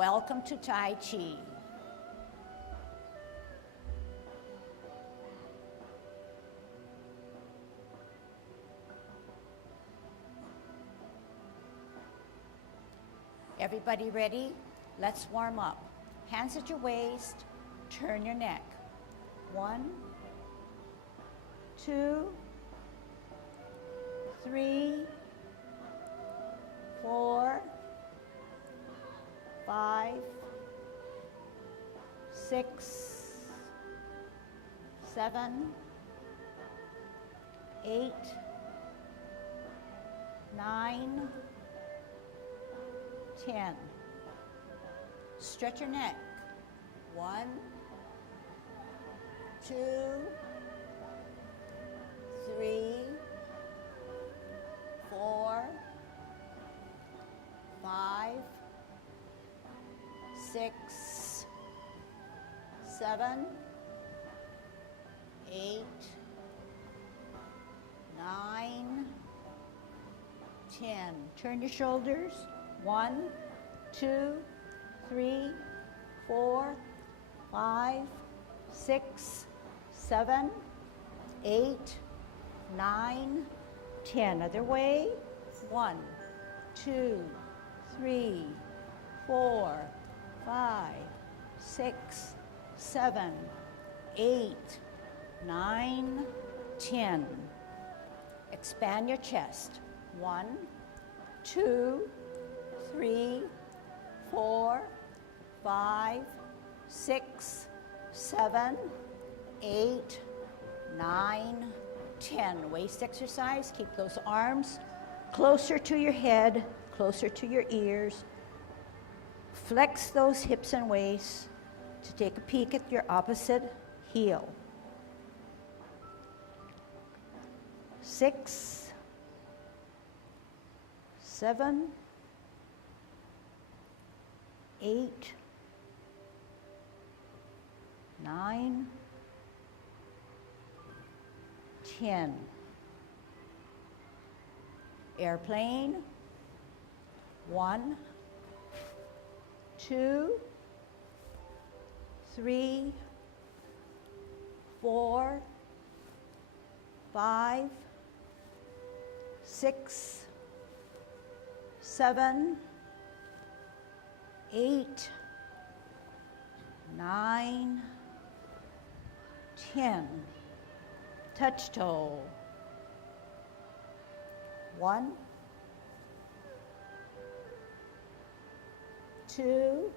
Welcome to Tai Chi. Everybody ready? Let's warm up. Hands at your waist, turn your neck. 1, 2, 3, 4, 5, 6, 7, 8, 9, 10. Stretch your neck. 1, 2, 3, 4, 5, 6, 7, 8, 9, 10. Turn your shoulders. 1, 2, 3, 4, 5, 6, 7, 8, 9, 10. Other way. 1, 2, 3, 4, 5, 6, 7, 8, 9, 10. Expand your chest. 1, 2, 3, 4, 5, 6, 7, 8, 9, 10. Waist exercise. Keep those arms closer to your head, closer to your ears. Flex those hips and waists to take a peek at your opposite heel. 6, 7, 8, 9, 10. Airplane. 1, 2, 3, 4, 5, 6, 7, 8, 9, 10. Touch toe. 1, 2,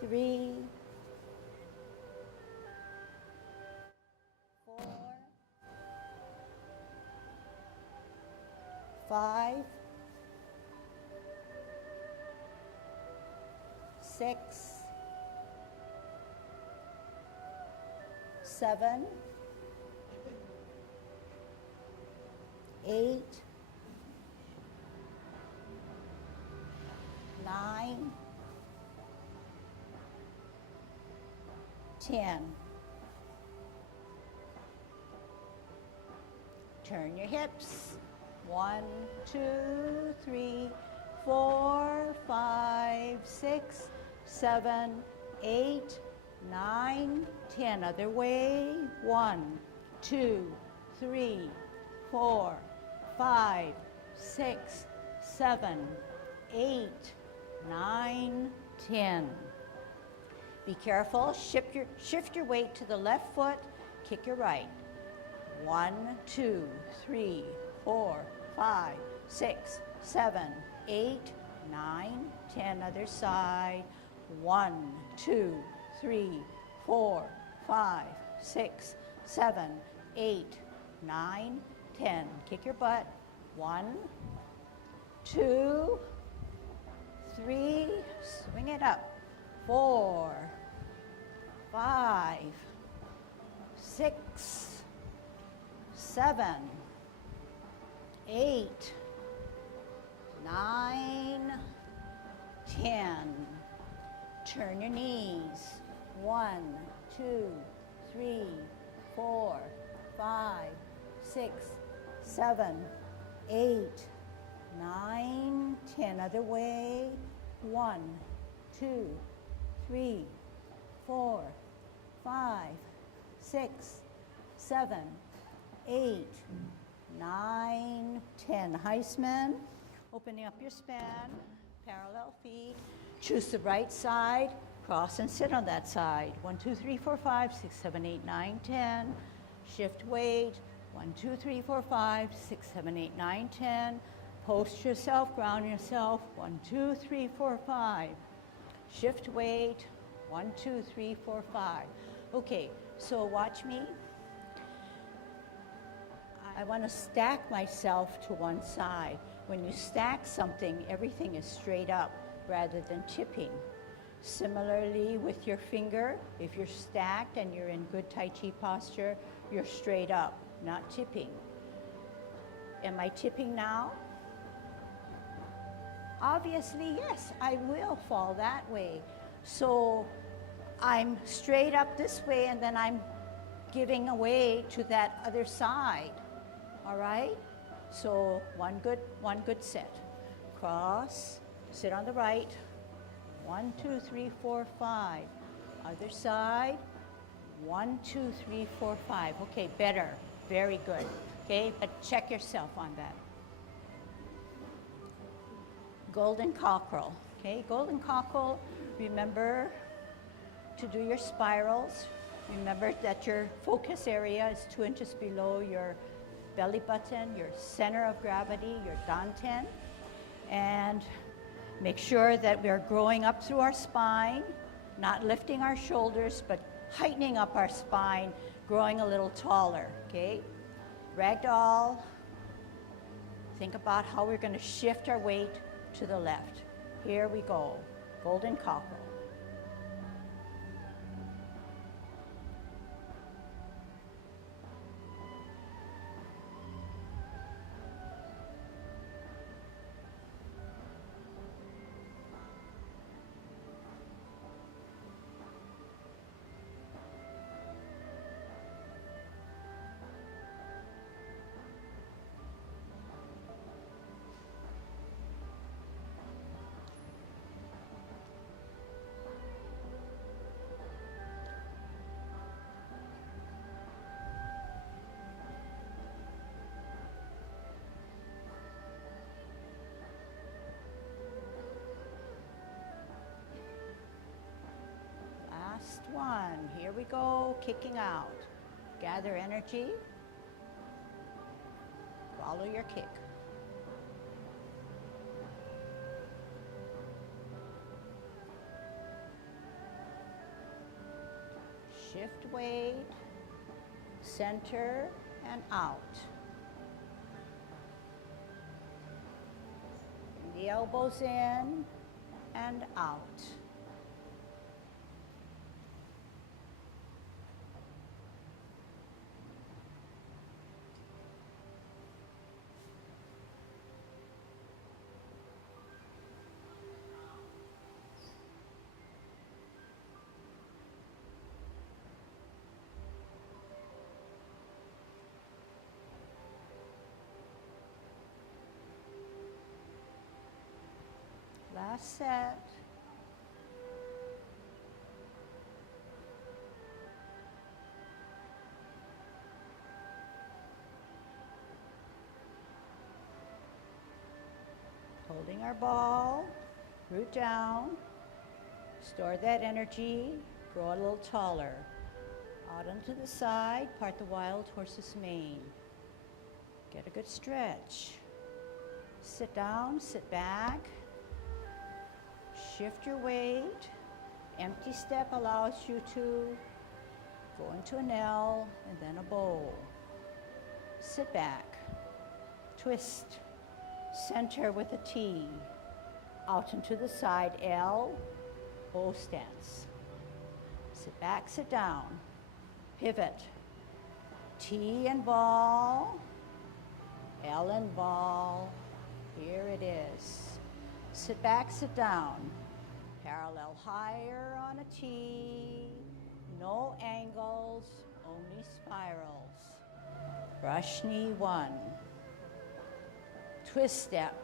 3, 4, 5, 6, 7, 8, 9, 10. Turn your hips. 1, 2, 3, 4, 5, 6, 7, 8, 9, 10. Other way. 1, 2, 3, 4, 5, 6, 7, 8, 9, 10. Be careful. Shift your weight to the left foot. Kick your right. 1, 2, 3, 4, 5, 6, 7, 8, 9, 10. Other side. 1, 2, 3, 4, 5, 6, 7, 8, 9, 10. Kick your butt. 1, 2, 3, swing it up. 4, 5, 6, 7, 8, 9, 10. Turn your knees. 1, 2, 3, 4, 5, 6, 7, 8, 9, 10. Other way. 1, 2, 3, 4, 5, 6, 7, 8, 9, 10. Heisman. Opening up your span. Parallel feet. Choose the right side. Cross and sit on that side. 1, 2, 3, 4, 5, 6, 7, 8, 9, 10. Shift weight. 1, 2, 3, 4, 5, 6, 7, 8, 9, 10. Post yourself, ground yourself. 1, 2, 3, 4, 5. Shift weight. 1, 2, 3, 4, 5. Okay, so watch me. I want to stack myself to one side. When you stack something, everything is straight up rather than tipping. Similarly with your finger, if you're stacked and you're in good Tai Chi posture, you're straight up, not tipping. Am I tipping now? Obviously, yes, I will fall that way. So I'm straight up this way and then I'm giving away to that other side. All right? So one good set. Cross, sit on the right. 1, 2, 3, 4, 5. Other side. 1, 2, 3, 4, 5. Okay, better. Very good. Okay, but check yourself on that. Golden cockerel. Okay, golden cockerel. Remember to do your spirals. Remember that your focus area is 2 inches below your belly button, your center of gravity, your danten. And make sure that we're growing up through our spine, not lifting our shoulders, but heightening up our spine, growing a little taller, okay? Ragdoll. Think about how we're going to shift our weight to the left. Here we go. Golden cockerel. Last one. Here we go, kicking out. Gather energy. Follow your kick. Shift weight, center and out. Bring the elbows in and out. Last set. Holding our ball, root down, store that energy, grow a little taller. Out onto the side, part the wild horse's mane. Get a good stretch. Sit down, sit back. Shift your weight. Empty step allows you to go into an L and then a bow. Sit back. Twist. Center with a T. Out and to the side, L. Bow stance. Sit back, sit down. Pivot. T and ball. L and ball. Here it is. Sit back, sit down. Parallel higher on a T. No angles, only spirals. Brush knee 1. Twist step.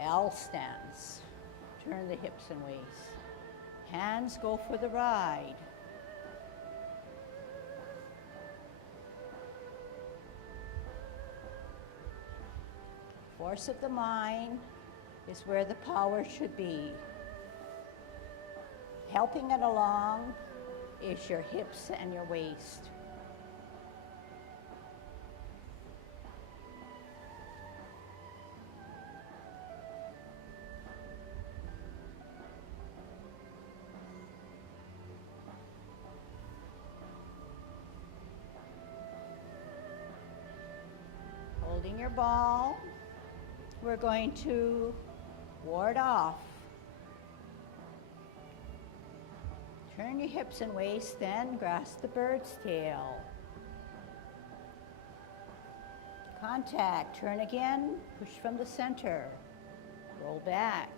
L stance. Turn the hips and waist. Hands go for the ride. Force of the mind is where the power should be. Helping it along is your hips and your waist. Holding your ball, we're going to ward off. Turn your hips and waist, then grasp the bird's tail. Contact, turn again, push from the center. Roll back.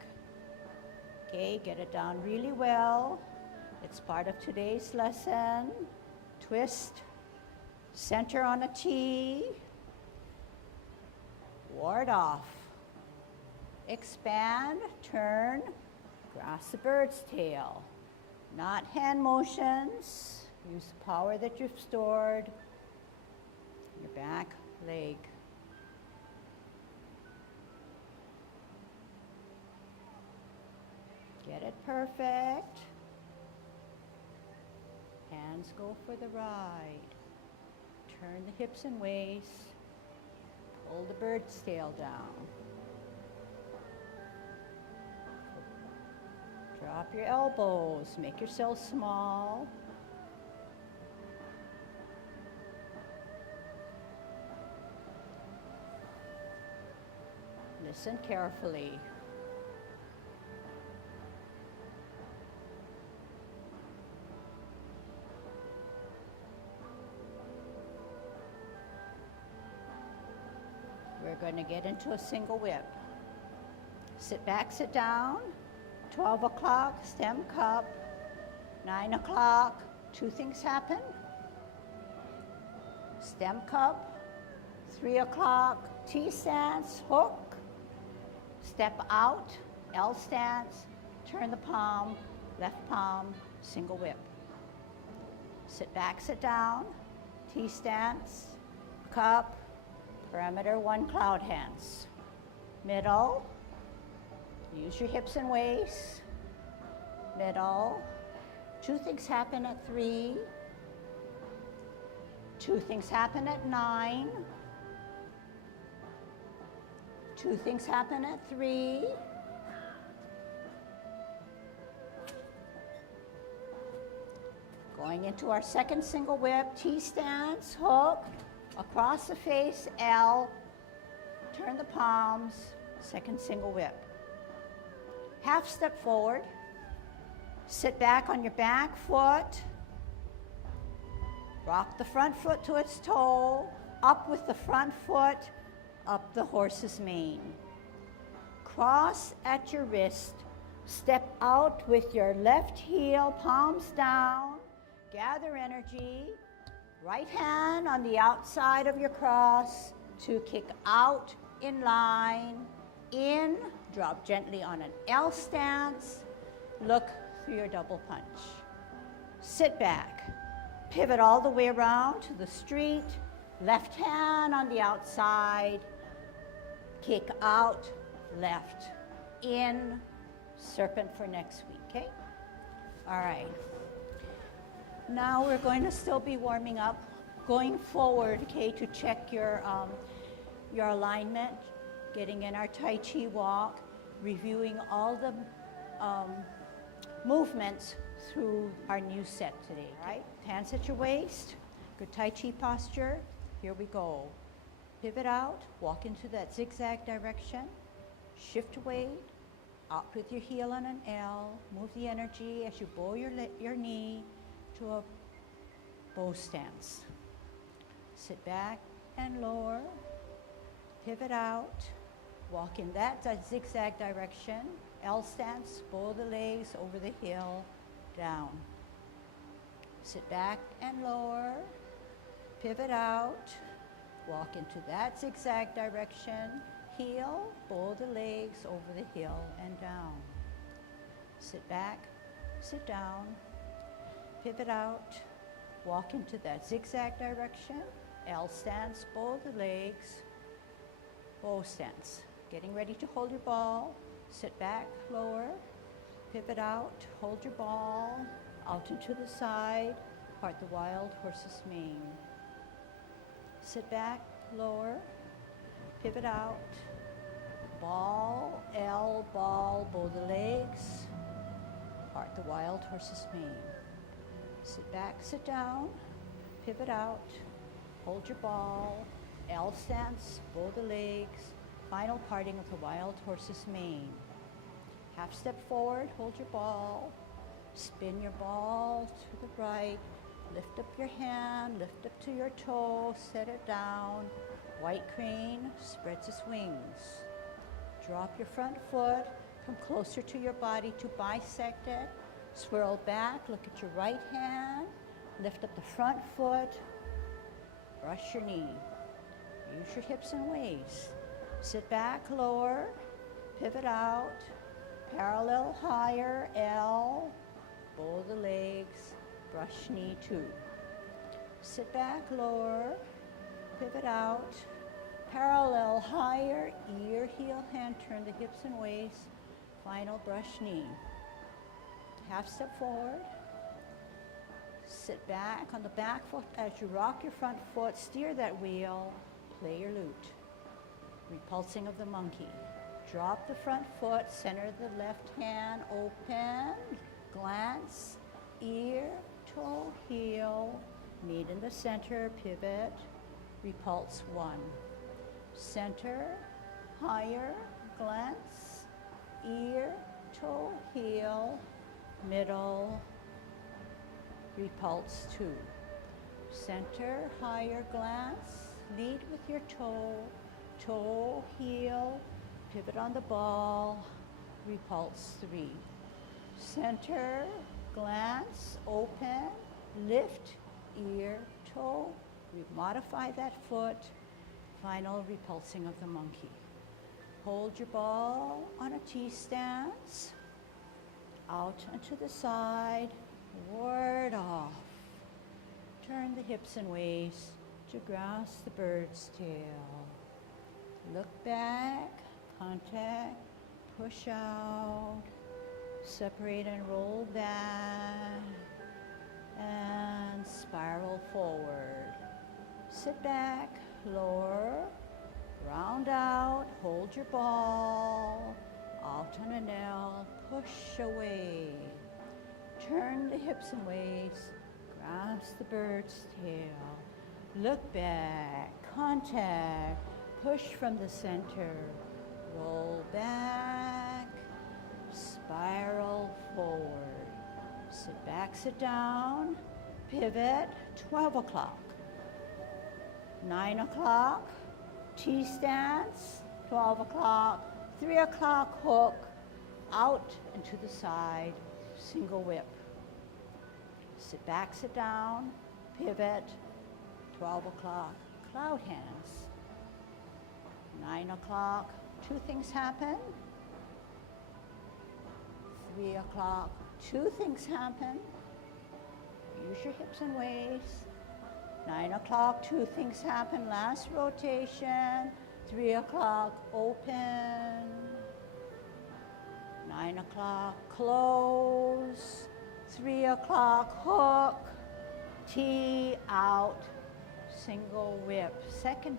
Okay, get it down really well. It's part of today's lesson. Twist, center on a T. Ward off. Expand, turn, grasp the bird's tail. Not hand motions. Use the power that you've stored. Your back leg. Get it perfect. Hands go for the ride. Turn the hips and waist. Pull the bird's tail down. Drop your elbows, make yourself small. Listen carefully. We're going to get into a single whip. Sit back, sit down. 12 o'clock, stem cup. 9 o'clock, two things happen. Stem cup. 3 o'clock, T stance, hook. Step out, L stance. Turn the palm, left palm, single whip. Sit back, sit down. T stance, cup. Perimeter, one cloud hands. Middle. Use your hips and waist. Middle. Two things happen at 3. Two things happen at 9. Two things happen at 3. Going into our second single whip, T stance, hook, across the face, L, turn the palms, second single whip. Half step forward, sit back on your back foot, rock the front foot to its toe, up with the front foot, up the horse's mane. Cross at your wrist, step out with your left heel, palms down, gather energy, right hand on the outside of your cross to kick out in line, in, drop gently on an L stance, look through your double punch. Sit back, pivot all the way around to the street, left hand on the outside, kick out, left, in, serpent for next week, okay? All right. Now we're going to still be warming up, going forward, okay, to check your alignment, getting in our Tai Chi walk, reviewing all the movements through our new set today, right? Hands at your waist, good Tai Chi posture. Here we go. Pivot out, walk into that zigzag direction, shift weight, out with your heel on an L, move the energy as you bow your knee to a bow stance. Sit back and lower, pivot out, walk in that zigzag direction, L stance, bow the legs over the heel, down. Sit back and lower, pivot out, walk into that zigzag direction, heel, bow the legs over the hill and down. Sit back, sit down, pivot out, walk into that zigzag direction, L stance, bow the legs, bow stance. Getting ready to hold your ball, sit back, lower, pivot out, hold your ball, out and to the side, part the wild horse's mane. Sit back, lower, pivot out, ball, L, ball, bow the legs, part the wild horse's mane. Sit back, sit down, pivot out, hold your ball, L stance, bow the legs, final parting of the wild horse's mane. Half step forward, hold your ball, spin your ball to the right, lift up your hand, lift up to your toe, set it down. White crane spreads its wings. Drop your front foot, come closer to your body to bisect it. Swirl back, look at your right hand, lift up the front foot, brush your knee. Use your hips and waist. Sit back, lower, pivot out, parallel higher, L, bow the legs, brush knee 2. Sit back, lower, pivot out, parallel higher, ear, heel, hand, turn the hips and waist, final brush knee. Half step forward, sit back on the back foot as you rock your front foot, steer that wheel, play your lute. Repulsing of the monkey. Drop the front foot, center the left hand, open, glance, ear, toe, heel, knee in the center, pivot, repulse 1. Center, higher, glance, ear, toe, heel, middle, repulse 2. Center, higher, glance, lead with your toe, toe, heel, pivot on the ball, repulse 3. Center, glance, open, lift, ear, toe, modify that foot, final repulsing of the monkey. Hold your ball on a T stance, out and to the side, ward off. Turn the hips and waist to grasp the bird's tail. Look back, contact, push out, separate and roll back, and spiral forward. Sit back, lower, round out, hold your ball, out on an L, push away. Turn the hips and waist, grasp the bird's tail. Look back, contact, push from the center, roll back, spiral forward. Sit back, sit down, pivot, 12 o'clock. 9 o'clock, T stance, 12 o'clock, 3 o'clock hook, out and to the side, single whip. Sit back, sit down, pivot, 12 o'clock, cloud hands. 9 o'clock, 2 things happen. 3 o'clock, 2 things happen. Use your hips and waist. 9 o'clock, 2 things happen. Last rotation. 3 o'clock, open. 9 o'clock, close. 3 o'clock, hook. T out. Single whip. Second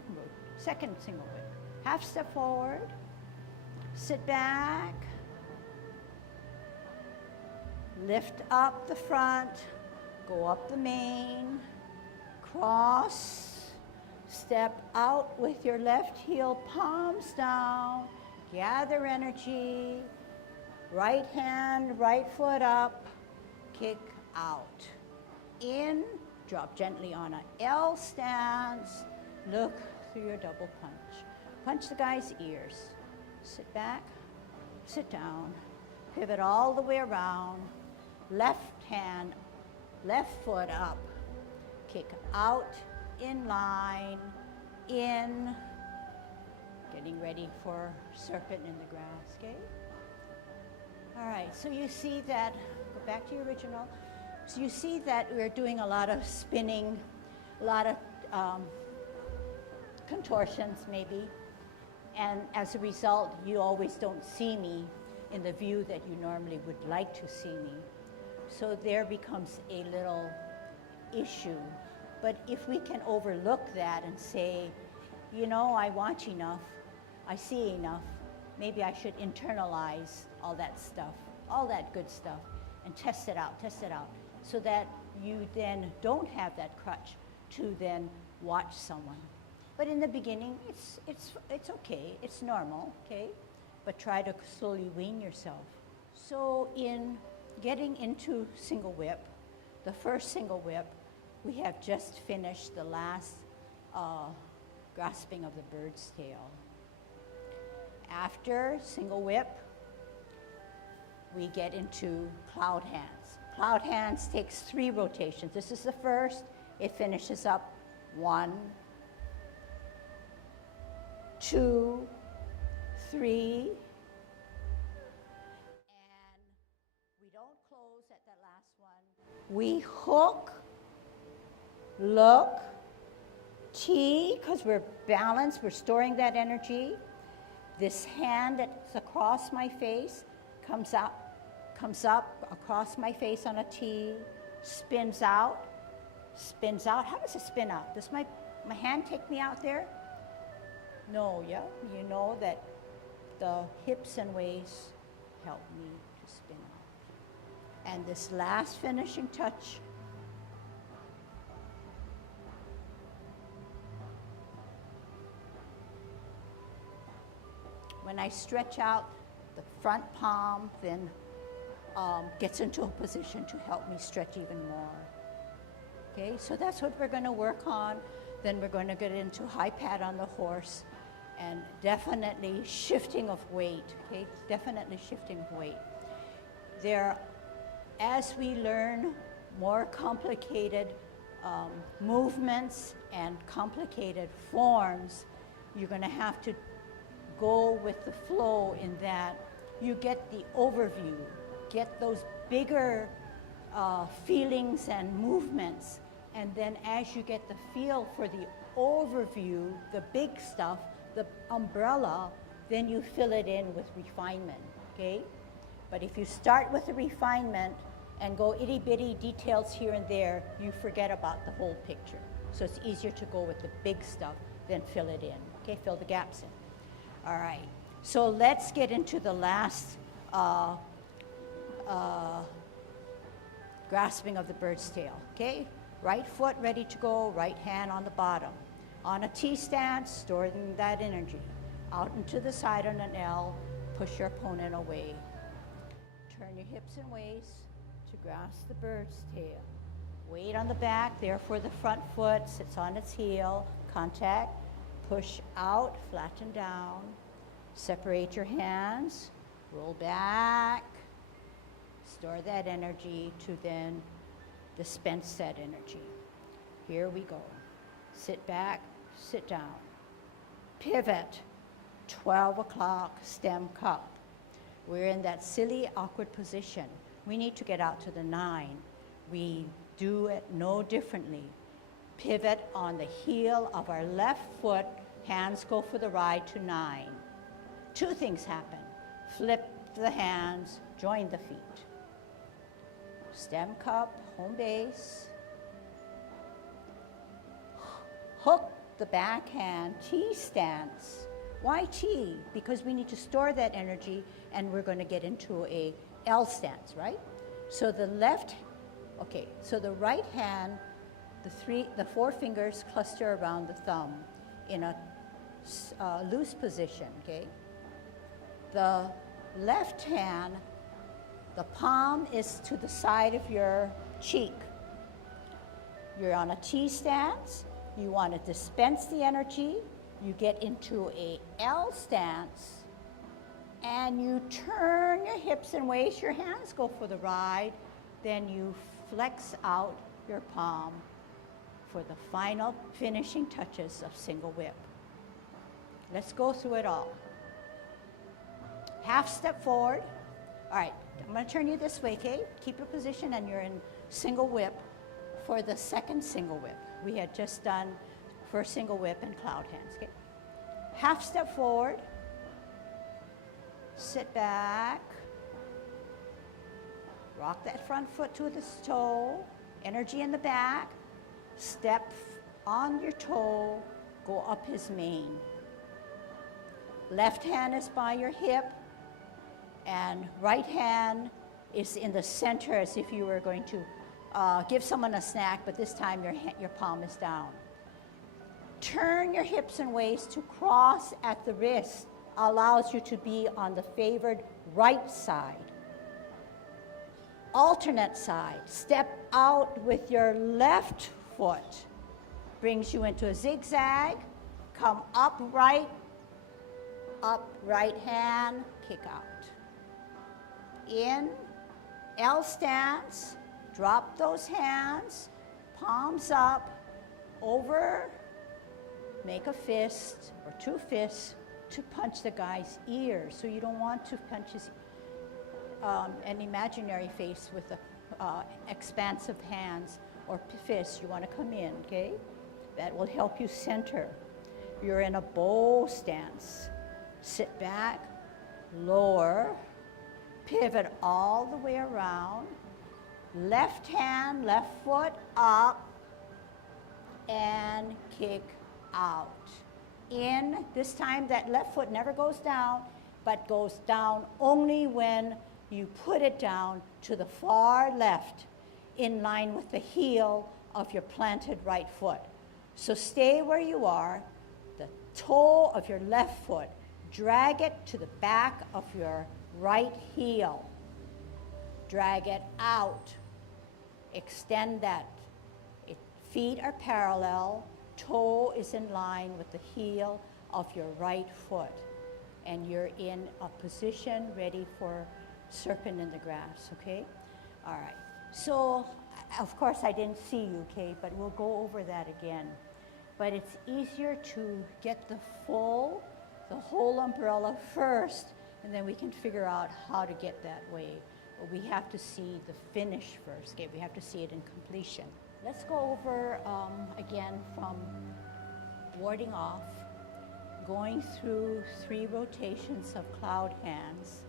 single whip. Half step forward. Sit back. Lift up the front. Go up the mane. Cross, step out with your left heel, palms down, gather energy, right hand, right foot up, kick out. In, drop gently on a L stance, look through your double punch. Punch the guy's ears. Sit back, sit down, pivot all the way around, left hand, left foot up, kick out, in line, in, Getting ready for serpent in the grass, okay? All right, so you see that, go back to your original. So you see that we're doing a lot of spinning, a lot of contortions maybe, and as a result, you always don't see me in the view that you normally would like to see me. So there becomes a little issue. But if we can overlook that and say, you know, I watch enough, I see enough, maybe I should internalize all that stuff, all that good stuff, and test it out, so that you then don't have that crutch to then watch someone. But in the beginning, it's okay, it's normal, okay? But try to slowly wean yourself. So in getting into single whip, the first single whip, we have just finished the last grasping of the bird's tail. After single whip, we get into cloud hands. Cloud hands takes 3 rotations. This is the first. It finishes up 1, 2, 3. And we don't close at that last one. We hook, look, T, because we're balanced, we're storing that energy. This hand that's across my face comes up across my face on a T, spins out. How does it spin out? Does my hand take me out there? No, yeah? You know that the hips and waist help me to spin out. And this last finishing touch, when I stretch out, the front palm then gets into a position to help me stretch even more. Okay, so that's what we're going to work on. Then we're going to get into high pat on the horse, and definitely shifting of weight, okay? Definitely shifting of weight. As we learn more complicated movements and complicated forms, you're going to have to go with the flow in that you get the overview, get those bigger feelings and movements, and then as you get the feel for the overview, the big stuff, the umbrella, then you fill it in with refinement, okay? But if you start with the refinement and go itty-bitty details here and there, you forget about the whole picture. So it's easier to go with the big stuff than fill it in, okay? Fill the gaps in. All right, so let's get into the last grasping of the bird's tail, okay? Right foot ready to go, right hand on the bottom. On a T stance, storing that energy. Out into the side on an L, push your opponent away. Turn your hips and waist to grasp the bird's tail. Weight on the back, therefore the front foot sits on its heel, contact, push out, flatten down, separate your hands, roll back, store that energy to then dispense that energy. Here we go. Sit back, sit down. Pivot, 12 o'clock, stem cup. We're in that silly, awkward position. We need to get out to the 9. We do it no differently. Pivot on the heel of our left foot, hands go for the ride to 9. 2 things happen. Flip the hands, join the feet. Stem cup, home base. Hook the backhand, T stance. Why T? Because we need to store that energy and we're going to get into a L stance, right? So the right hand, the 4 fingers cluster around the thumb in a loose position, okay? The left hand, the palm is to the side of your cheek. You're on a T stance. You want to dispense the energy. You get into a L stance, and you turn your hips and waist. Your hands go for the ride. Then you flex out your palm for the final finishing touches of single whip. Let's go through it all. Half step forward. All right, I'm going to turn you this way, okay? Keep your position, and you're in single whip for the second single whip. We had just done first single whip and cloud hands, okay? Half step forward. Sit back. Rock that front foot to the toe. Energy in the back. Step on your toe. Go up his mane. Left hand is by your hip, and right hand is in the center as if you were going to give someone a snack, but this time your palm is down. Turn your hips and waist to cross at the wrist, allows you to be on the favored right side. Alternate side, step out with your left foot, brings you into a zigzag, come upright, up right hand, kick out. In, L stance, drop those hands, palms up, over, make a fist or two fists to punch the guy's ear. So you don't want to punch his an imaginary face with the expansive hands or fists. You want to come in, okay? That will help you center. You're in a bow stance. Sit back, lower, pivot all the way around. Left hand, left foot up, and kick out. In, this time that left foot never goes down, but goes down only when you put it down to the far left in line with the heel of your planted right foot. So stay where you are, the toe of your left foot, drag it to the back of your right heel. Drag it out. Extend that. Feet are parallel. Toe is in line with the heel of your right foot. And you're in a position ready for serpent in the grass, okay? All right. So, of course, I didn't see you, okay? But we'll go over that again. But it's easier to get the whole umbrella first, and then we can figure out how to get that way. But we have to see the finish first, okay? We have to see it in completion. Let's go over again from warding off, going through 3 rotations of cloud hands,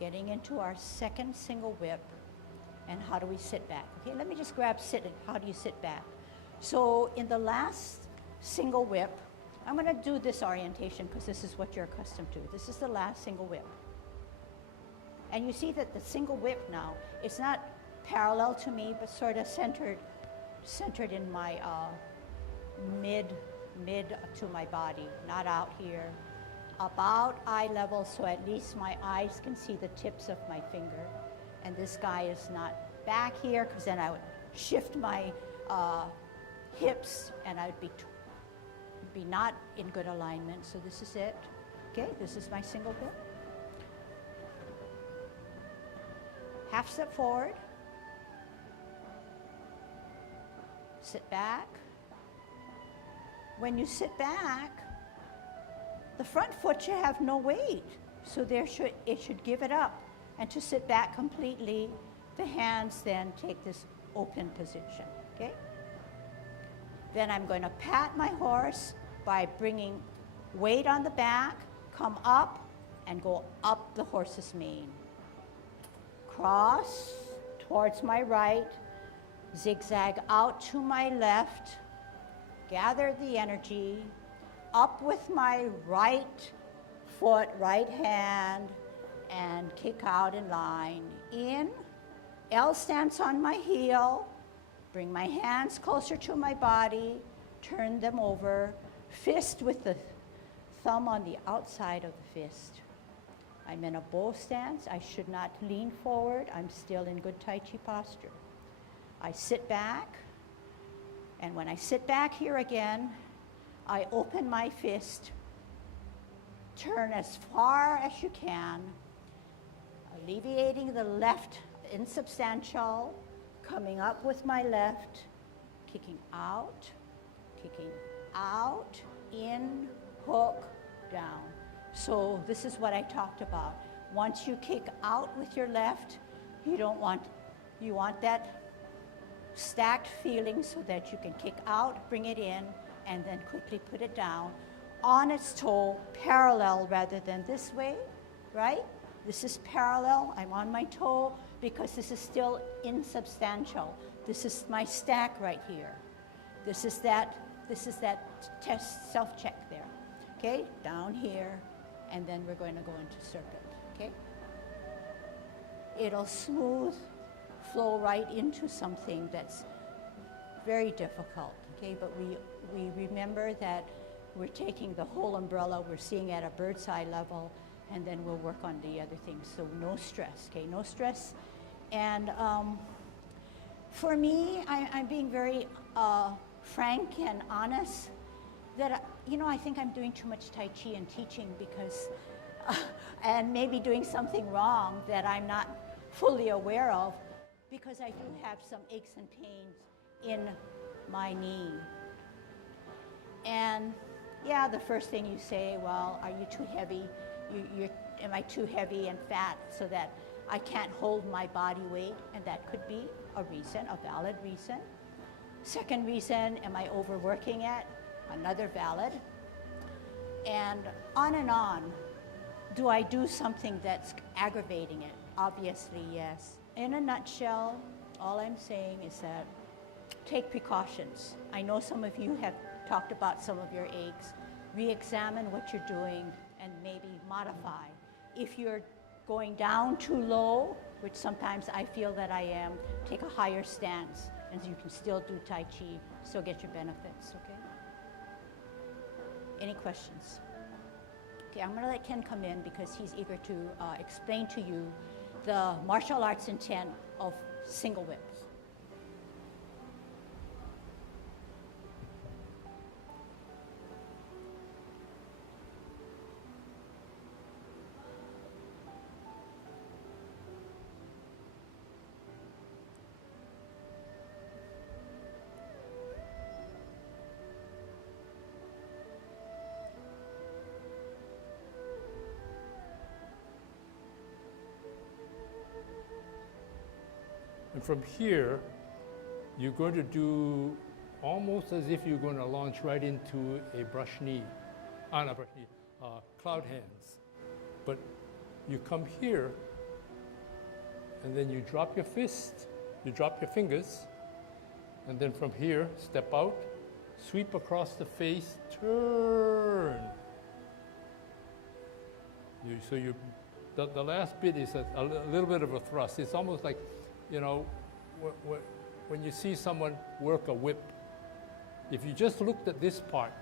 getting into our second single whip, and how do we sit back? Okay, let me just grab sit. How do you sit back? So in the last single whip, I'm going to do this orientation because this is what you're accustomed to. This is the last single whip. And you see that the single whip now, it's not parallel to me, but sort of centered in my mid to my body, not out here. About eye level, so at least my eyes can see the tips of my finger. And this guy is not back here, because then I would shift my hips and I would be not in good alignment. So this is it. Okay, this is my single whip. Half step forward. Sit back. When you sit back, the front foot should have no weight. So it should give it up. And to sit back completely, the hands then take this open position, okay? Then I'm going to pat my horse by bringing weight on the back, come up, and go up the horse's mane. Cross towards my right, zigzag out to my left, gather the energy, up with my right foot, right hand, and kick out in line. In, L stance on my heel, bring my hands closer to my body, turn them over, fist with the thumb on the outside of the fist. I'm in a bow stance. I should not lean forward. I'm still in good Tai Chi posture. I sit back, and when I sit back here again, I open my fist, turn as far as you can, alleviating the left insubstantial, coming up with my left, kicking out, in, hook, down. So this is what I talked about. Once you kick out with your left, you want that stacked feeling so that you can kick out, bring it in, and then quickly put it down on its toe, parallel rather than this way, right? This is parallel, I'm on my toe because this is still insubstantial. This is my stack right here. This is that test self-check there. Okay, down here, and then we're going to go into serpent, okay? It'll smooth flow right into something that's very difficult, okay? But we remember that we're taking the whole umbrella, we're seeing at a bird's eye level, and then we'll work on the other things. So no stress, okay? No stress. And for me, I'm being very frank and honest that, I think I'm doing too much Tai Chi and teaching because, and maybe doing something wrong that I'm not fully aware of, because I do have some aches and pains in my knee. And yeah, the first thing you say, well, are you too heavy? Am I too heavy and fat so that I can't hold my body weight? And that could be a reason, a valid reason. Second reason, am I overworking it? Another valid. And on. Do I do something that's aggravating it? Obviously, yes. In a nutshell, all I'm saying is that take precautions. I know some of you have talked about some of your aches. Re-examine what you're doing and maybe modify. If you're going down too low, which sometimes I feel that I am, take a higher stance and you can still do Tai Chi, still get your benefits, okay? Any questions? Okay, I'm gonna let Ken come in because he's eager to explain to you the martial arts intent of single whips. And from here, you're going to do almost as if you're going to launch right into a brush knee, not brush knee, cloud hands. But you come here, and then you drop your fist, you drop your fingers, and then from here, step out, sweep across the face, turn. The last bit is a little bit of a thrust. It's almost like, when you see someone work a whip, if you just looked at this part,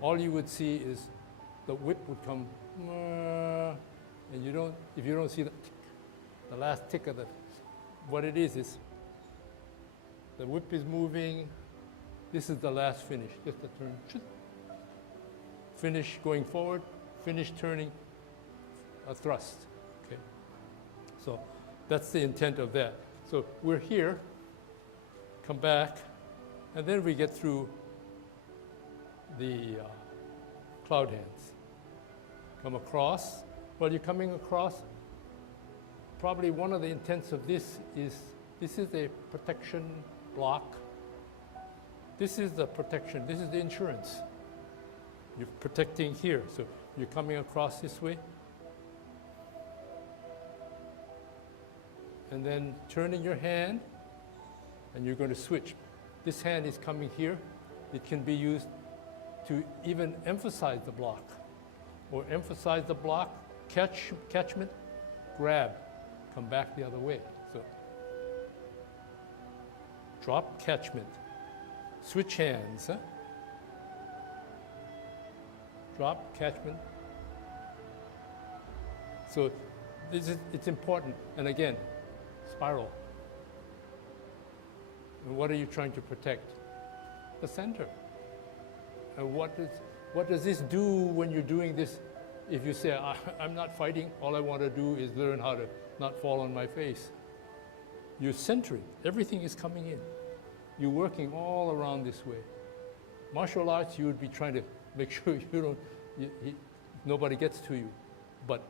all you would see is the whip would come, and if you don't see the last tick of what it is the whip is moving, this is the last finish, just a turn, finish going forward, finish turning, a thrust, okay? So that's the intent of that. So we're here, come back, and then we get through the cloud hands. Come across. While you're coming across, probably one of the intents of this is a protection block. This is the protection, this is the insurance. You're protecting here, so you're coming across this way. And then turning your hand, and you're going to switch. This hand is coming here. It can be used to even emphasize the block, or emphasize the block, catchment, grab, come back the other way. So drop catchment, switch hands, huh? Drop catchment. So it's important, and again, spiral. And what are you trying to protect? The center. And what does this do when you're doing this? If you say, I'm not fighting, all I want to do is learn how to not fall on my face. You're centering. Everything is coming in. You're working all around this way. Martial arts, you would be trying to make sure nobody gets to you. But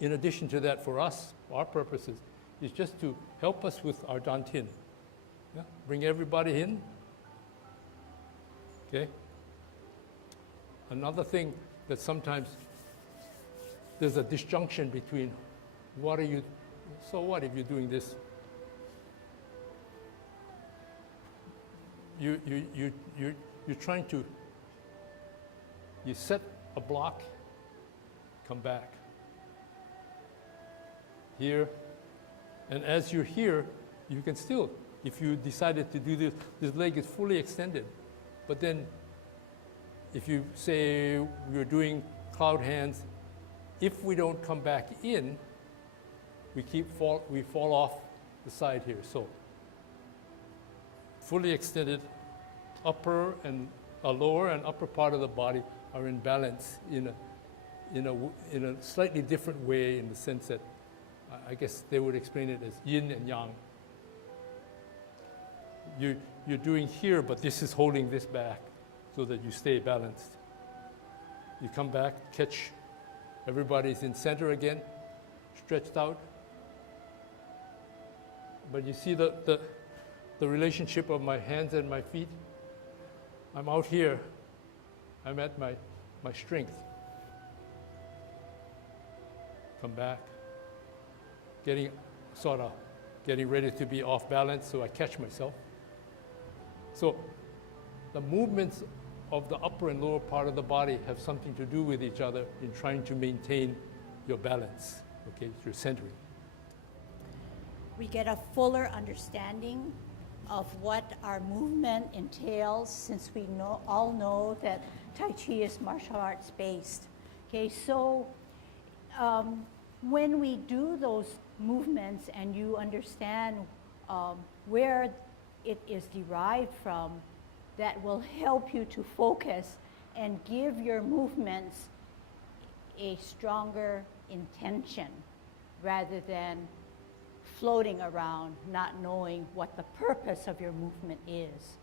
in addition to that, for us, our purposes is just to help us with our dantian. Yeah? Bring everybody in. Okay? Another thing that sometimes there's a disjunction between so what if you're doing this? You're trying to, you set a block, come back. Here, and as you're here, you can still, if you decided to do this leg is fully extended. But then, if you say we're doing cloud hands, if we don't come back in, we fall off the side here. So, fully extended, upper and lower and upper part of the body are in balance in a slightly different way, in the sense that I guess they would explain it as yin and yang. You're doing here, but this is holding this back so that you stay balanced. You come back, catch, everybody's in center again, stretched out. But you see the relationship of my hands and my feet? I'm out here. I'm at my strength. Come back. Getting ready to be off balance, so I catch myself. So the movements of the upper and lower part of the body have something to do with each other in trying to maintain your balance, okay, through centering. We get a fuller understanding of what our movement entails, since we all know that Tai Chi is martial arts based. Okay, so when we do those movements and you understand where it is derived from, that will help you to focus and give your movements a stronger intention rather than floating around not knowing what the purpose of your movement is.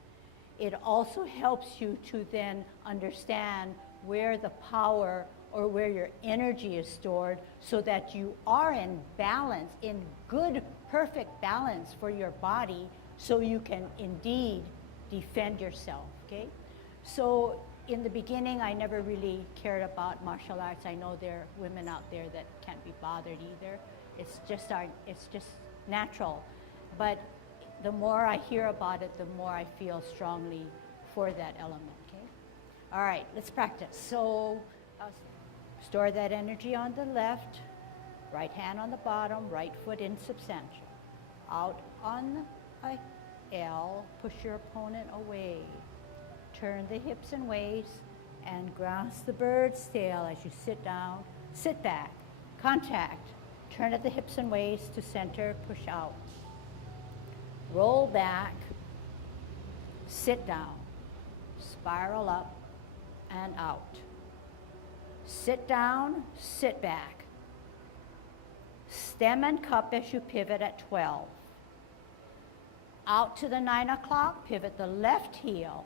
It also helps you to then understand where the power or where your energy is stored, so that you are in balance, in good, perfect balance for your body, so you can indeed defend yourself, okay? So in the beginning, I never really cared about martial arts. I know there are women out there that can't be bothered either. It's just natural. But the more I hear about it, the more I feel strongly for that element, okay? All right, let's practice. So store that energy on the left, right hand on the bottom, right foot insubstantial. Out on a L, push your opponent away. Turn the hips and waist and grasp the bird's tail as you sit down. Sit back, contact. Turn at the hips and waist to center, push out. Roll back, sit down, spiral up and out. Sit down, sit back. Stem and cup as you pivot at 12. Out to the 9 o'clock, pivot the left heel.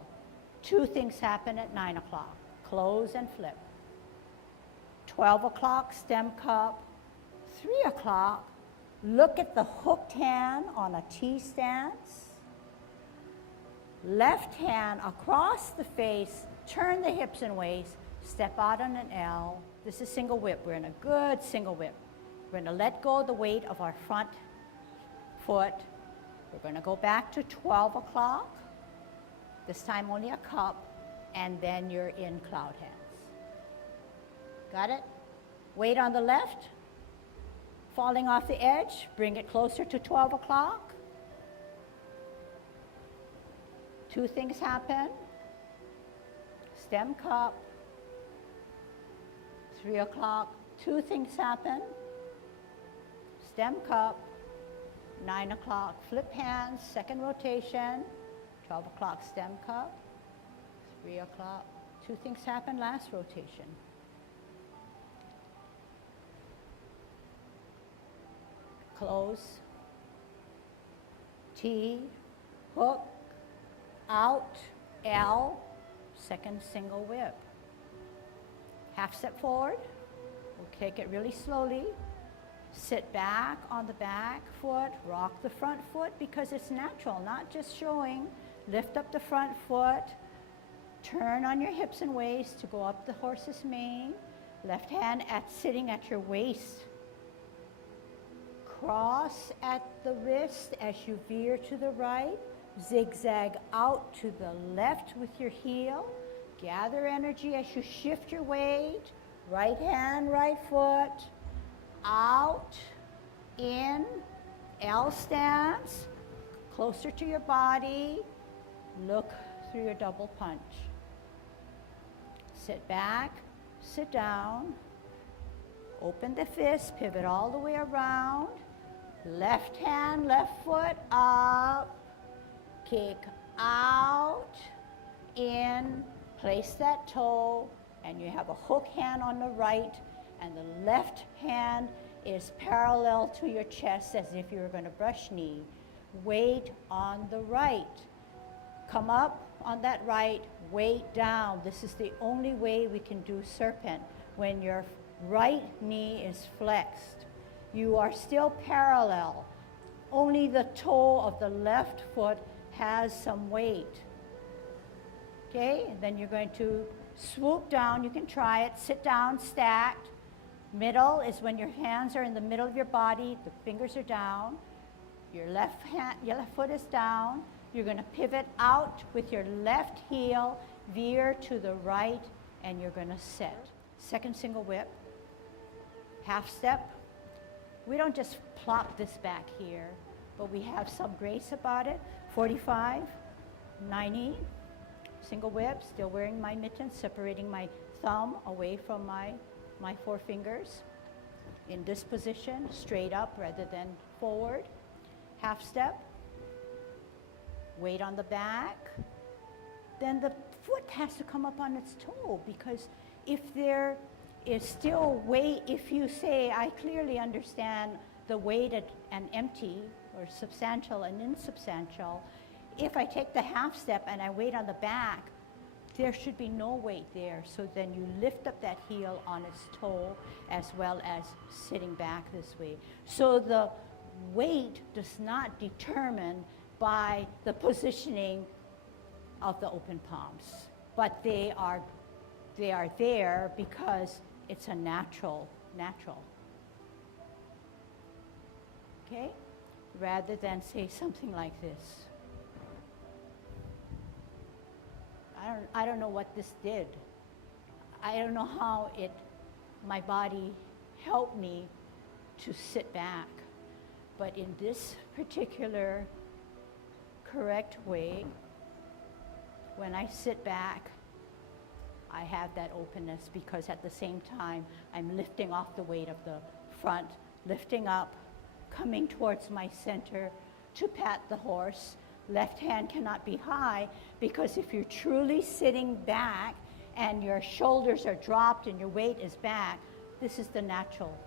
Two things happen at 9 o'clock, close and flip. 12 o'clock, stem cup. 3 o'clock, look at the hooked hand on a T stance. Left hand across the face, turn the hips and waist, step out on an L. This is single whip. We're in a good single whip. We're going to let go of the weight of our front foot. We're going to go back to 12 o'clock. This time only a cup, and then you're in cloud hands. Got it? Weight on the left. Falling off the edge, bring it closer to 12 o'clock. Two things happen. Stem cup. 3 o'clock, two things happen. Stem cup. 9 o'clock, flip hands, second rotation. 12 o'clock, stem cup. 3 o'clock, two things happen, last rotation. Close, T, hook, out, L, second single whip. Half step forward. We'll take it really slowly. Sit back on the back foot, rock the front foot because it's natural, not just showing. Lift up the front foot, turn on your hips and waist to go up the horse's mane. Left hand sitting at your waist. Cross at the wrist as you veer to the right. Zigzag out to the left with your heel. Gather energy as you shift your weight. Right hand, right foot. Out, in, L stance. Closer to your body. Look through your double punch. Sit back, sit down. Open the fist, pivot all the way around. Left hand, left foot up. Kick out, in, place that toe, and you have a hook hand on the right, and the left hand is parallel to your chest as if you were going to brush knee. Weight on the right. Come up on that right, weight down. This is the only way we can do serpent, when your right knee is flexed. You are still parallel. Only the toe of the left foot has some weight. Okay, and then you're going to swoop down. You can try it. Sit down, stacked. Middle is when your hands are in the middle of your body, the fingers are down. Your left foot is down. You're going to pivot out with your left heel, veer to the right, and you're going to set. Second single whip. Half step. We don't just plop this back here, but we have some grace about it. 45, 90, single whip, still wearing my mittens, separating my thumb away from my four fingers. In this position, straight up rather than forward. Half step, weight on the back. Then the foot has to come up on its toe, because if there is still weight, if you say, I clearly understand the weighted and empty, or substantial and insubstantial, if I take the half step and I weight on the back, there should be no weight there. So then you lift up that heel on its toe as well as sitting back this way. So the weight does not determine by the positioning of the open palms, but they are there because it's a natural. Okay? Rather than say something like this. I don't know what this did. I don't know how my body helped me to sit back. But in this particular correct way, when I sit back, I have that openness, because at the same time, I'm lifting off the weight of the front, lifting up, coming towards my center to pat the horse. Left hand cannot be high, because if you're truly sitting back and your shoulders are dropped and your weight is back, this is the natural.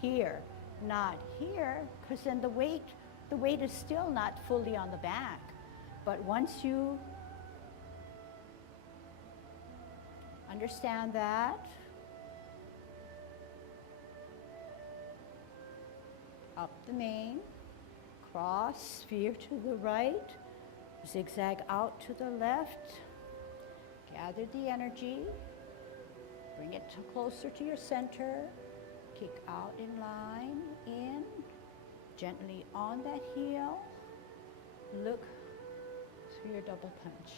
Here, not here, because then the weight is still not fully on the back. But once you understand that, up the mane, cross, veer to the right, zigzag out to the left, gather the energy, bring it closer to your center, kick out in line, in, gently on that heel, look through your double punch.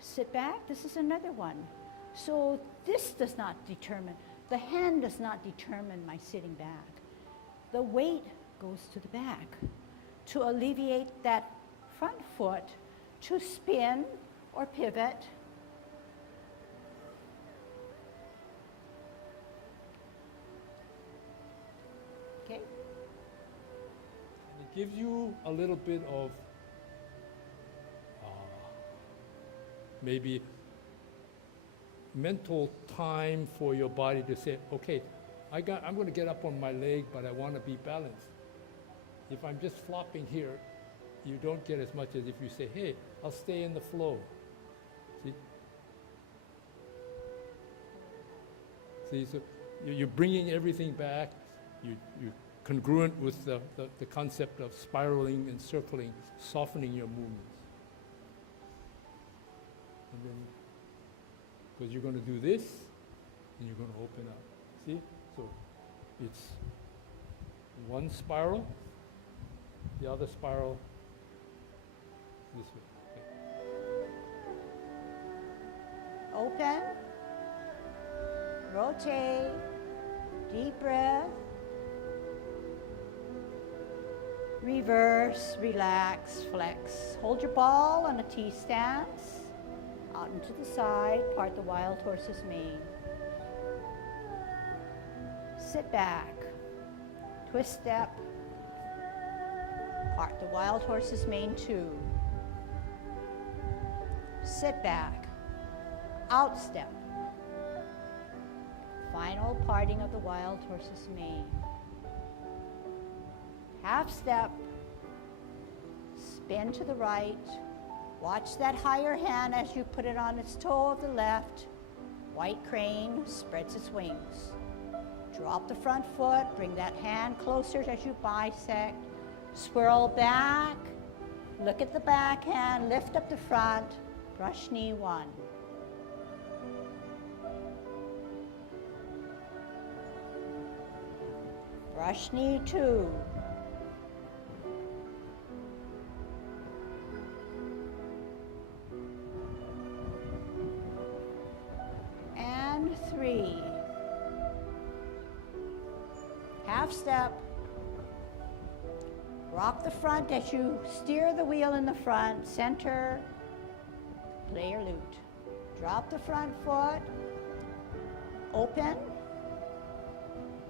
Sit back, this is another one. So this does not determine, the hand does not determine my sitting back. The weight goes to the back to alleviate that front foot to spin or pivot. Okay? And it gives you a little bit of maybe mental time for your body to say, okay, I'm going to get up on my leg, but I want to be balanced. If I'm just flopping here, you don't get as much as if you say, hey, I'll stay in the flow. See, so you're bringing everything back. You're congruent with the concept of spiraling and circling, softening your movements. And then, because you're going to do this, and you're going to open up. See? So it's one spiral, the other spiral this way. Okay. Open, rotate, deep breath, reverse, relax, flex. Hold your ball on a T stance, out and to the side, part the wild horse's mane. Sit back, twist step, part the wild horse's mane too. Sit back, out step. Final parting of the wild horse's mane. Half step, spin to the right. Watch that higher hand as you put it on its toe of the left. White crane spreads its wings. Drop the front foot, bring that hand closer as you bisect. Swirl back, look at the back hand, lift up the front, brush knee 1. Brush knee 2. And 3. Half step. Rock the front as you steer the wheel in the front, center, play your lute. Drop the front foot, open,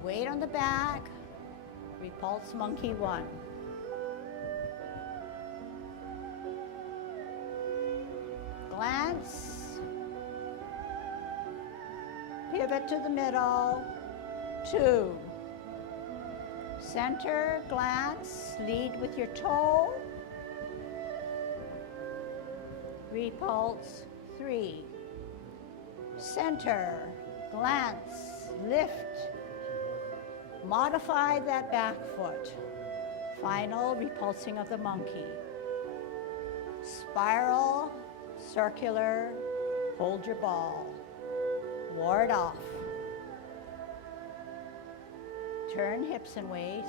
weight on the back, repulse monkey 1. Glance, pivot to the middle, 2. Center, glance, lead with your toe, repulse 3. Center, glance, lift, modify that back foot. Final repulsing of the monkey. Spiral, circular, hold your ball. Ward off. Turn hips and waist.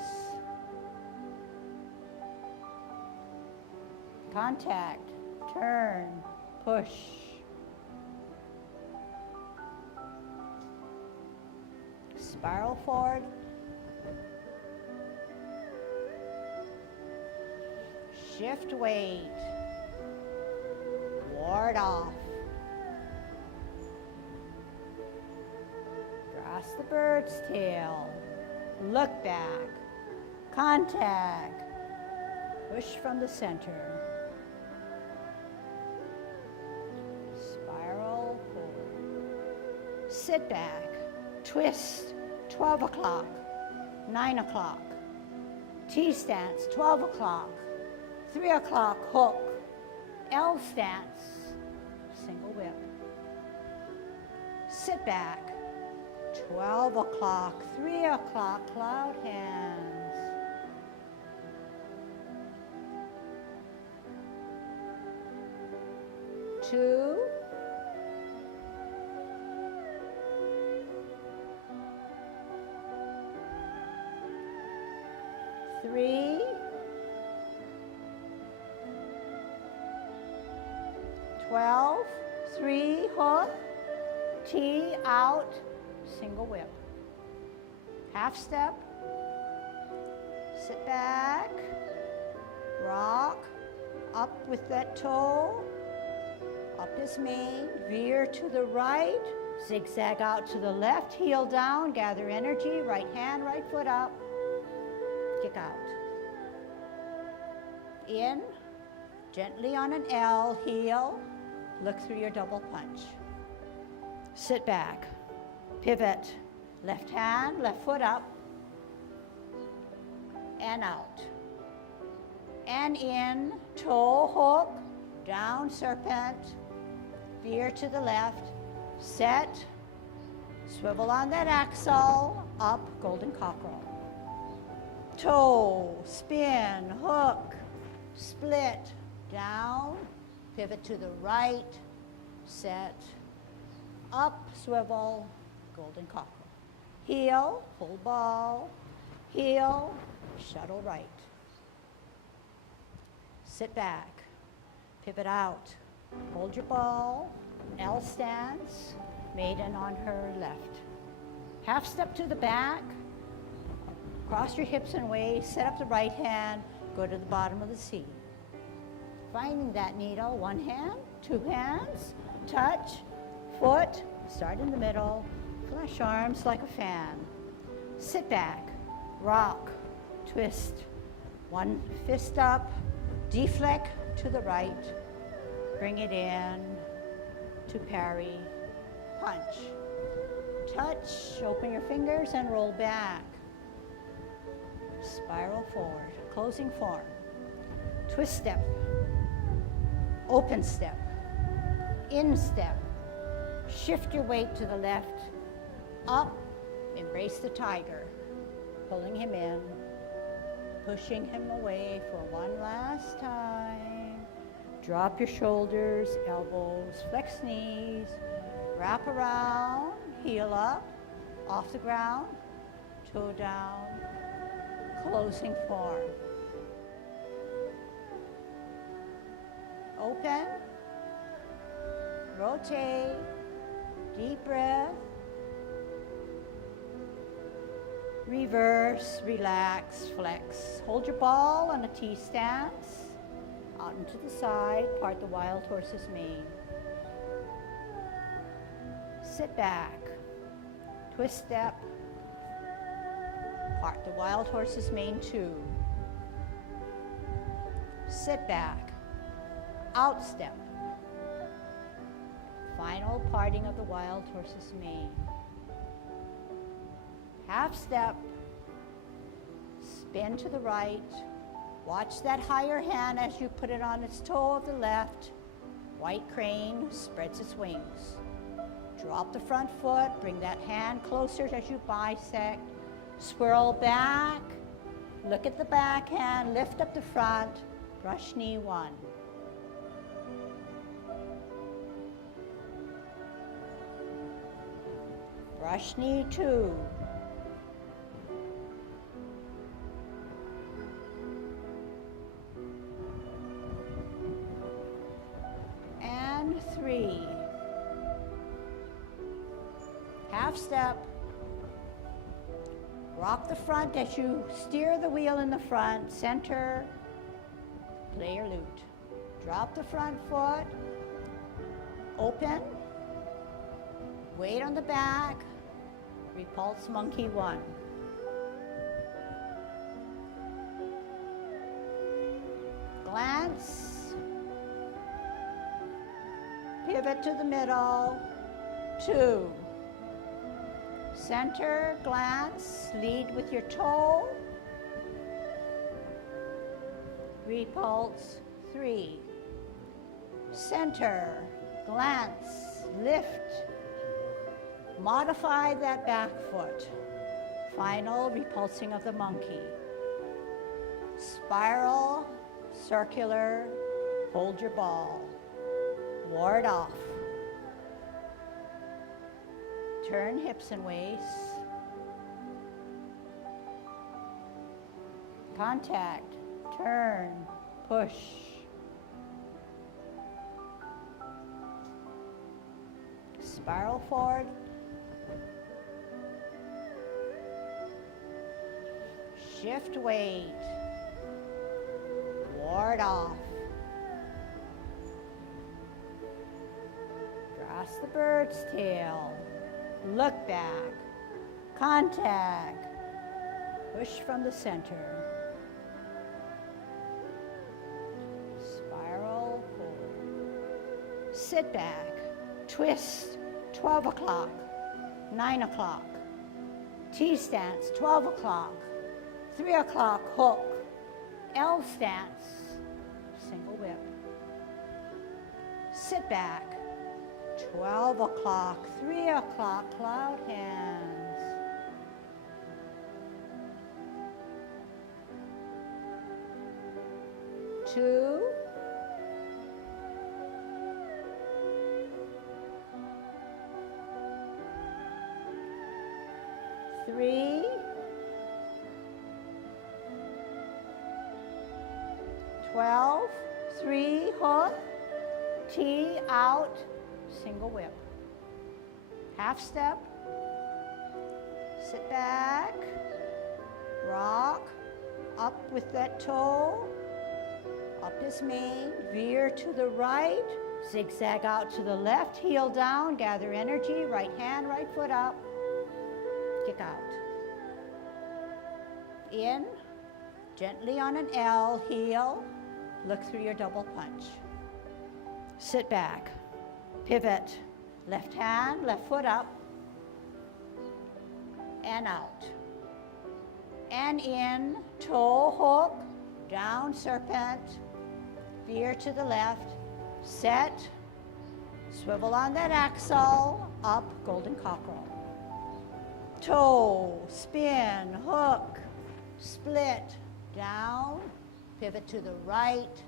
Contact, turn, push. Spiral forward. Shift weight. Ward off. Cross the bird's tail. Look back. Contact. Push from the center. Spiral forward. Sit back. Twist. 12 o'clock. 9 o'clock. T-stance. 12 o'clock. 3 o'clock. Hook. L stance. Single whip. Sit back. 12 o'clock, 3 o'clock, cloud hands. Two. Three. 12, 3, hook, T, out, single whip. Half step, sit back, rock, up with that toe, up his mane, veer to the right, zigzag out to the left, heel down, gather energy, right hand, right foot up, kick out. In, gently on an L, heel, look through your double punch. Sit back, pivot, left hand, left foot up, and out. And in, toe hook, down serpent, veer to the left, set, Swivel on that axle, up, golden cockerel. Toe, spin, hook, split, down, pivot to the right, set, up, swivel, golden cockerel. Heel, full ball, heel, shuttle right. Sit back, pivot out, hold your ball, L stance, maiden on her left. Half step to the back, cross your hips and waist, set up the right hand, go to the bottom of the seat. Finding that needle, one hand, two hands, touch, foot, start in the middle, flash arms like a fan. Sit back, rock, twist, one fist up, deflect to the right, bring it in to parry, punch. Touch, open your fingers and roll back. Spiral forward, closing form. Twist step, open step, in step. Shift your weight to the left, up, embrace the tiger. Pulling him in, pushing him away for one last time. Drop your shoulders, elbows, flex knees, wrap around, heel up, off the ground, toe down, closing form. Open, rotate, deep breath, reverse, relax, flex. Hold your ball on a T stance, out and to the side, part the wild horse's mane. Sit back, twist step, part the wild horse's mane too. Sit back, out step. Final parting of the wild horse's mane. Half step, spin to the right. Watch that higher hand as you put it on its toe of the left. White crane spreads its wings. Drop the front foot, bring that hand closer as you bisect. Swirl back, look at the back hand, lift up the front, brush knee one. Brush knee two. And three. Half step. Rock the front as you steer the wheel in the front, center, play your lute. Drop the front foot, open, weight on the back, repulse monkey one. Glance, pivot to the middle, two. Center, glance, lead with your toe, repulse, three. Center, glance, lift, modify that back foot. Final repulsing of the monkey. Spiral, circular, hold your ball, ward off. Turn hips and waist. Contact, turn, push. Spiral forward. Shift weight. Ward off. Cross the bird's tail. Look back, contact, push from the center, spiral forward, sit back, twist, 12 o'clock, 9 o'clock, T-stance, 12 o'clock, 3 o'clock, hook, L stance, single whip, sit back, 12 o'clock, 3 o'clock, cloud hands. 2, 3, 12, 3, hook, T out, single whip. Half step, sit back, rock, up with that toe, up his mane, veer to the right, zigzag out to the left, heel down, gather energy, right hand, right foot up, kick out. In, gently on an L, heel, look through your double punch. Sit back, pivot, left hand, left foot up, and out. And in, toe hook, down serpent, veer to the left, set, swivel on that axle, up, golden cockerel. Toe, spin, hook, split, down, pivot to the right,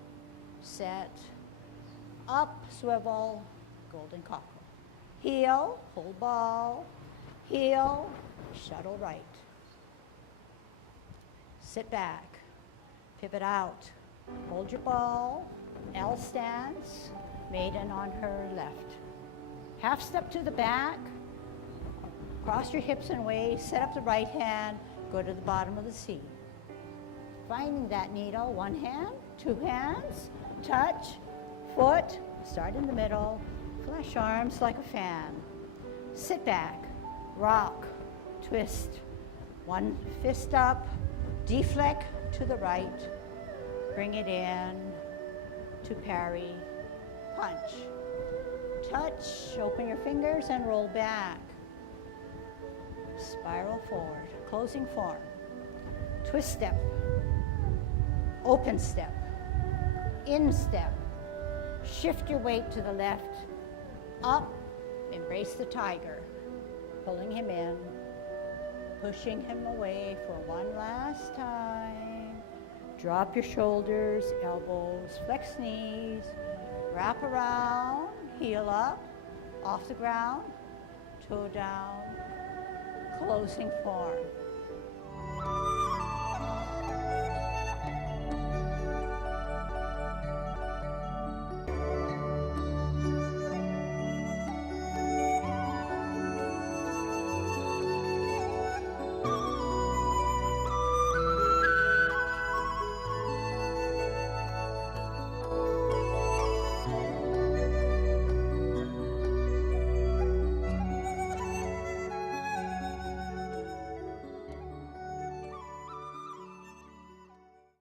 set, up, swivel, golden cockerel. Heel, hold ball, heel, shuttle right. Sit back, pivot out, hold your ball, L stance, maiden on her left. Half step to the back, cross your hips and waist, set up the right hand, go to the bottom of the C. Finding that needle, one hand, two hands, touch, foot, start in the middle, flash arms like a fan. Sit back, rock, twist, one fist up, deflect to the right, bring it in to parry, punch. Touch, open your fingers and roll back. Spiral forward, closing form. Twist step, open step, in step. Shift your weight to the left, up, embrace the tiger, pulling him in, pushing him away for one last time. Drop your shoulders, elbows, flex knees, wrap around, heel up, off the ground, toe down, closing form.